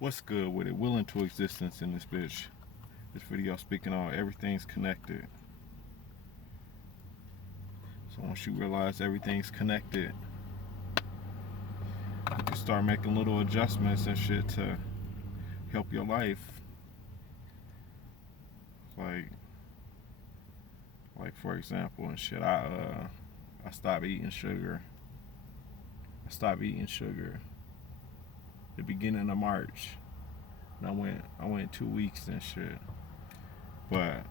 What's good with it? Will into existence in this bitch. This video speaking on everything's connected. So once you realize everything's connected, you can start making little adjustments and shit to help your life. Like, for example and shit, I stopped eating sugar. I stopped eating sugar the beginning of March. And I went 2 weeks and shit. But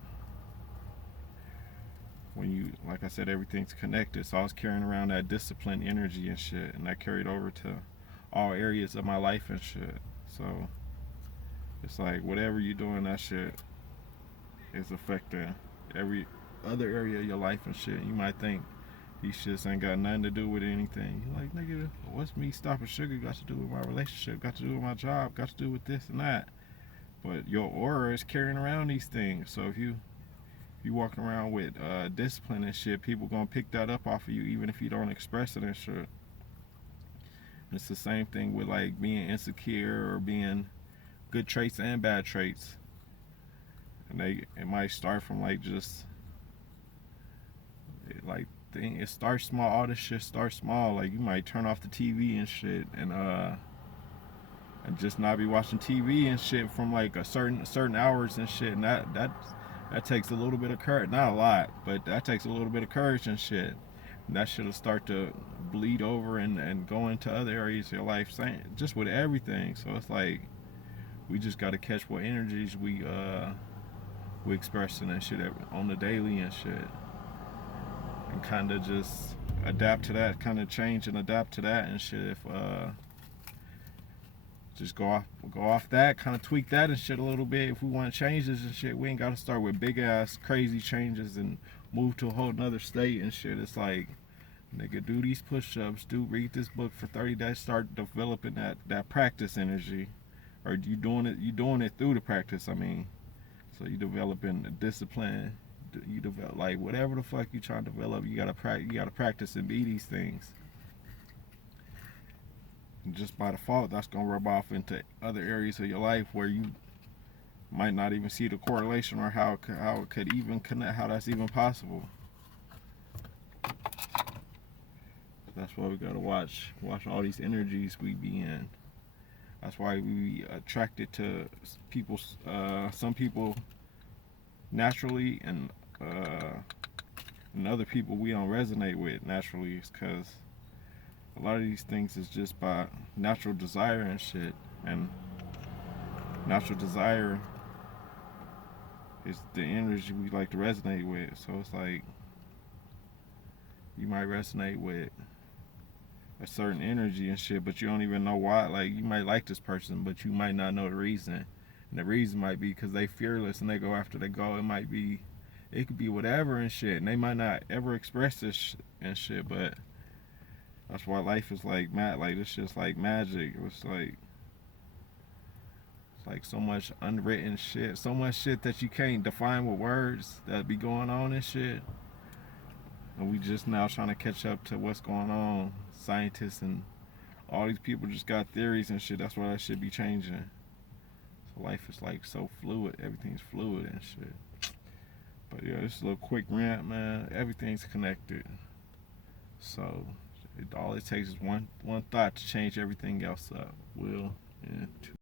when you, like I said, everything's connected. So I was carrying around that disciplined energy and shit, and that carried over to all areas of my life and shit. So it's like whatever you're doing, that shit is affecting every other area of your life and shit. You might think these shits ain't got nothing to do with anything. You're like, nigga, what's me stopping sugar got to do with my relationship, got to do with my job, got to do with this and that. But your aura is carrying around these things. So if you walking around with discipline and shit, people gonna pick that up off of you even if you don't express it and shit. It's the same thing with like being insecure or being good traits and bad traits. And it might start from like just it starts small. All this shit starts small. Like you might turn off the TV and shit and just not be watching TV and shit from like a certain hours and shit. And that takes a little bit of courage. Not a lot, but that takes a little bit of courage and shit. And that shit'll start to bleed over and go into other areas of your life. Same, just with everything. So it's like we just gotta catch what energies we expressing and shit on the daily and shit, and kind of just adapt to that, kind of change and adapt to that and shit. If just go off that, kind of tweak that and shit a little bit. If we want changes and shit, we ain't got to start with big ass crazy changes and move to a whole nother state and shit. It's like, nigga, do these push-ups, read this book for 30 days, start developing that practice energy, or you doing it through the practice. I mean, so you developing the discipline. You develop like whatever the fuck you trying to develop. You gotta practice and be these things. And just by default, that's gonna rub off into other areas of your life where you might not even see the correlation or how it could even connect, how that's even possible. That's why we gotta watch all these energies we be in. That's why we be attracted to people. Some people naturally, and other people we don't resonate with naturally. It's because a lot of these things is just by natural desire and shit. And natural desire is the energy we like to resonate with. So it's like you might resonate with a certain energy and shit, but you don't even know why. Like you might like this person, but you might not know the reason. And the reason might be because they fearless and they go after they go. It could be whatever and shit. And they might not ever express this and shit, but that's why life is like like it's just like magic. It's like so much unwritten shit, so much shit that you can't define with words that be going on and shit. And we just now trying to catch up to what's going on. Scientists and all these people just got theories and shit. That's why that shit be changing. So life is like so fluid. Everything's fluid and shit. But yeah, this is a little quick rant, man. Everything's connected. So all it takes is one thought to change everything else up. Will into